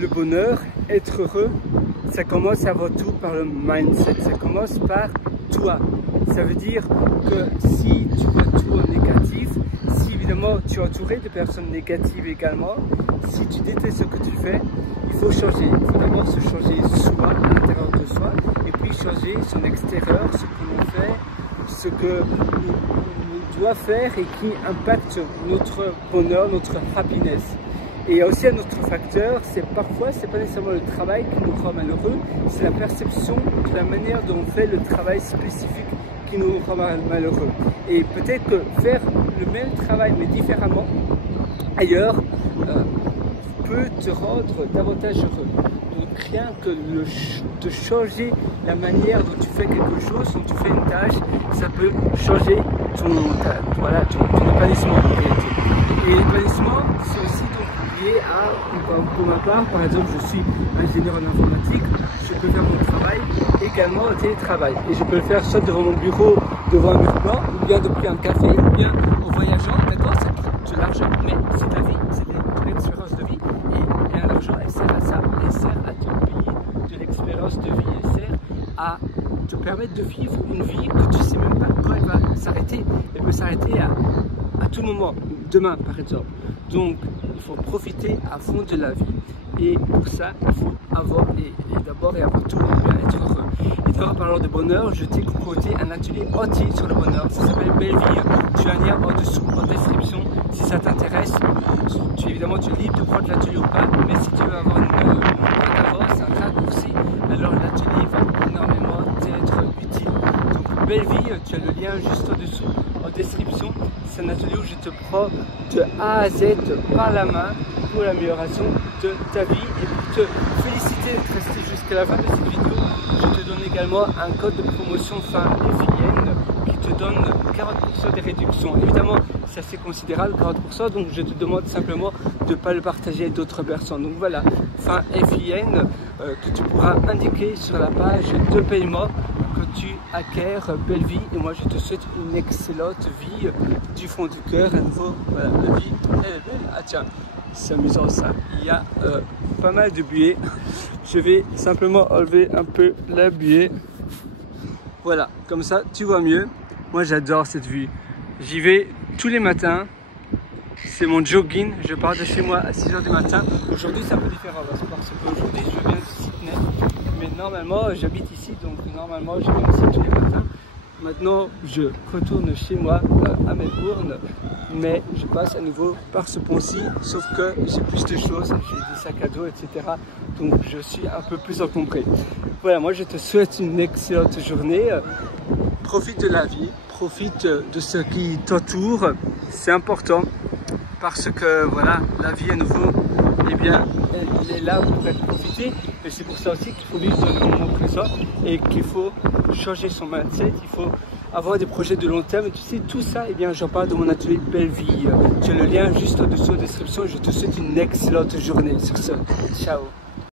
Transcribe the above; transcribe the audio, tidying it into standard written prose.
le bonheur, être heureux, ça commence avant tout par le mindset, ça commence par toi. Ça veut dire que si tu vois tout en négatif, si évidemment tu es entouré de personnes négatives également, si tu détestes ce que tu fais, il faut changer. Il faut d'abord se changer soi, à l'intérieur de soi, et puis changer son extérieur, ce que l'on fait, ce que l'on doit faire et qui impacte notre bonheur, notre happiness. Et il y a aussi un autre facteur, c'est parfois, c'est pas nécessairement le travail qui nous rend malheureux, c'est la perception de la manière dont on fait le travail spécifique qui nous rend malheureux. Et peut-être que faire le même travail mais différemment ailleurs peut te rendre davantage heureux. Donc rien que de changer la manière dont tu fais quelque chose, dont tu fais une tâche, ça peut changer ton épanouissement en réalité. Et l'épanouissement, c'est aussi lié à, pour ma part, par exemple, je suis ingénieur en informatique, je peux faire mon travail également en télétravail. Et je peux le faire soit devant mon bureau, devant un mur blanc, ou bien depuis un café, ou bien en voyageant. D'accord, ça coûte de l'argent, mais c'est ta vie, c'est ton expérience de vie. Et bien l'argent, elle sert à ça, elle sert à te payer de l'expérience de vie, elle sert à te permettre de vivre une vie que tu ne sais même pas quand elle va s'arrêter. Elle peut s'arrêter à tout moment, demain par exemple. Donc, il faut profiter à fond de la vie. Et pour ça, il faut avoir, et d'abord et avant tout, être heureux. Et d'ailleurs, parlant de bonheur, je t'ai concocté un atelier entier sur le bonheur. Ça s'appelle Belle Vie. Tu as un lien en dessous, en description. Si ça t'intéresse, évidemment, tu es libre de prendre l'atelier ou pas. Mais si tu veux avoir une avance, un raccourci, alors l'atelier va énormément t'être utile. Donc, Belle Vie, tu as le lien juste en dessous, en description. C'est un atelier où je te prends de A à Z par la main pour l'amélioration de ta vie. Et pour te féliciter d'être resté jusqu'à la fin de cette vidéo, je te donne également un code de promotion fin FIN qui te donne 40% des réductions. Évidemment, c'est assez considérable, 40%, donc je te demande simplement de ne pas le partager avec d'autres personnes. Donc voilà, fin FIN que tu pourras indiquer sur la page de paiement que tu acquiers Belle Vie. Et moi, je te souhaite une excellente vie du fond du cœur. À nouveau, voilà, la vie, elle est belle. Ah tiens, c'est amusant ça. Il y a pas mal de buées. Je vais simplement enlever un peu la buée. Voilà, comme ça, tu vois mieux. Moi, j'adore cette vue. J'y vais tous les matins. C'est mon jogging. Je pars de chez moi à 6 h du matin. Aujourd'hui, c'est un peu différent parce qu'aujourd'hui, je viens de Sydney. Mais normalement, j'habite ici, donc normalement, je viens ici tous les matins. Maintenant, je retourne chez moi à Melbourne, mais je passe à nouveau par ce pont-ci, sauf que j'ai plus de choses, j'ai des sacs à dos, etc. Donc, je suis un peu plus encombré. Voilà, moi, je te souhaite une excellente journée. Profite de la vie, profite de ce qui t'entoure. C'est important parce que, voilà, la vie à nouveau, eh bien, elle est là pour être profitée. Et c'est pour ça aussi qu'il faut vivre dans le moment présent et qu'il faut changer son mindset, il faut avoir des projets de long terme. Et tu sais, tout ça, eh bien, j'en parle dans mon atelier Belle Vie. Tu as le lien juste en dessous en description. Je te souhaite une excellente journée sur ce. Ciao.